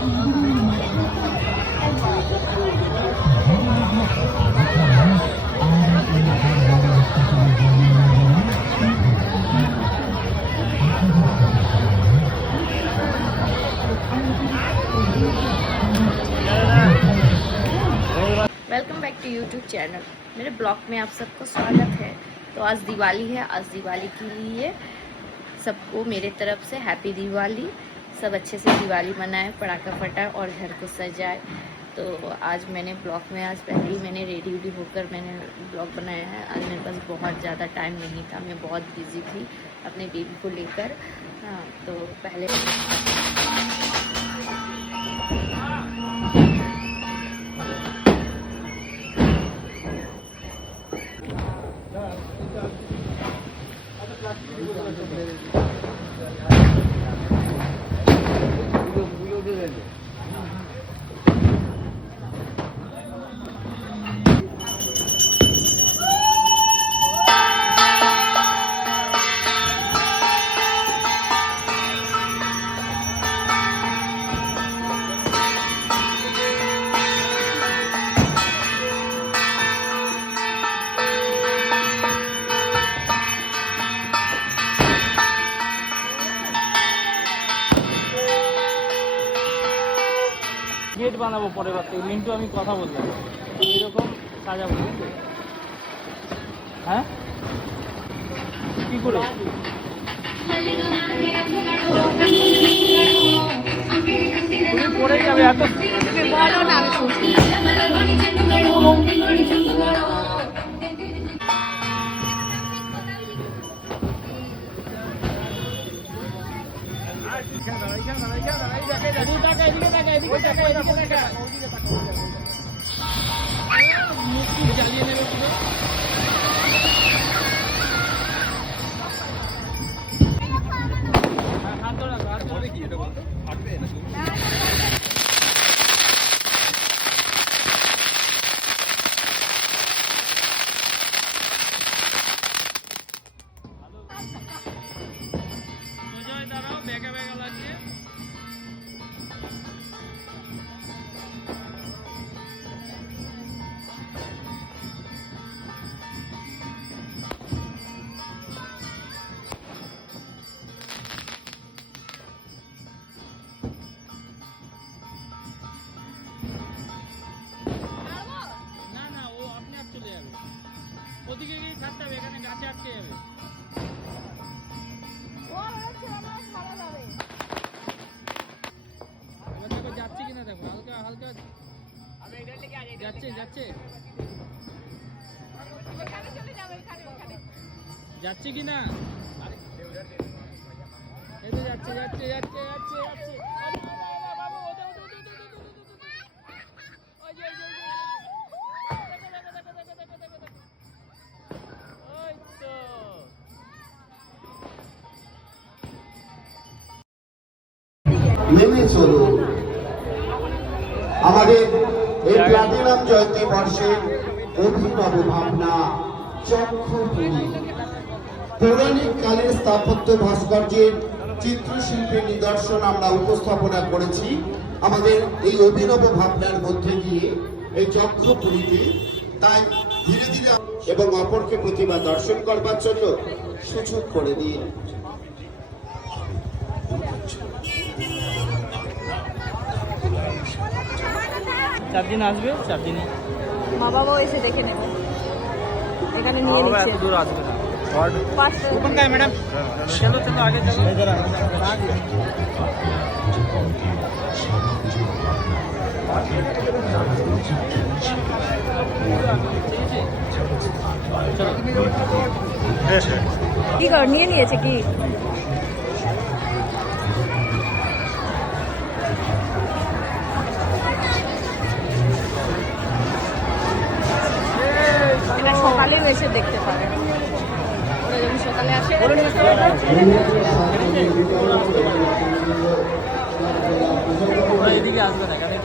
Welcome back to YouTube channel. मेरे blog में आप सबको स्वागत है। तो आज दिवाली है। आज दिवाली के लिए सबको मेरे तरफ से हैप्पी दिवाली। सब अच्छे से दिवाली मनाए, पटाखा फटाए और घर को सजाए। तो आज मैंने ब्लॉग में, आज पहले ही मैंने रेडी वेडी होकर मैंने ब्लॉग बनाया है। आज मेरे पास बहुत ज़्यादा टाइम नहीं था, मैं बहुत बिजी थी अपने बेबी को लेकर। हाँ, तो पहले गेट বানাবো পরের বার থেকে। মিন্টু আমি কথা বললাম এরকম সাজাবো, হ্যাঁ কি করে পরে যাবে এত ভালো না। চালিয়ে নেবে হাত ধরা হাত ধরে কি এটা বলতো হাঁটবে না দাঁড়াও, বেগা বেগা লাগছে। ওদিকে গিয়ে ছাড়তে হবে, এখানে গাছে আটকে যাবে। এবার দেখো যাচ্ছে কিনা, দেখো হালকা হালকা যাচ্ছে যাচ্ছে যাচ্ছে কিনা। এই তো যাচ্ছে যাচ্ছে যাচ্ছে যাচ্ছে যাচ্ছে। মেনে চলুন আমাদের এই প্লাটিনাম জয়ন্তী বর্ষের অভিনব ভাবনা চক্ষুপুরী। পৌরাণিক কালের স্থাপত্য ভাস্কর্যের চিত্রশিল্পের নিদর্শন আমরা উপস্থাপনা করেছি আমাদের এই অভিনব ভাবনার মধ্যে দিয়ে এই চক্ষুপুরীতে। তাই ধীরে ধীরে এবং অপরকে প্রতিভা দর্শন করবার জন্য সুযোগ করে দিন। 4 দিন আসবে, 4 দিনই মা বাবাও এসে দেখে নেবে। এখানে নিয়ে নিচ্ছে, এত দূর আসবে না। ओपन का है मैडम, चलो चलो आगे चलो। इधर কি কর নিয়ে নিয়েছে কি? এটা সকালেও এসে দেখতে পারে। সকালে আসে ওরা এদিকে আসবে না, কারণ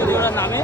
যদি ওরা নামে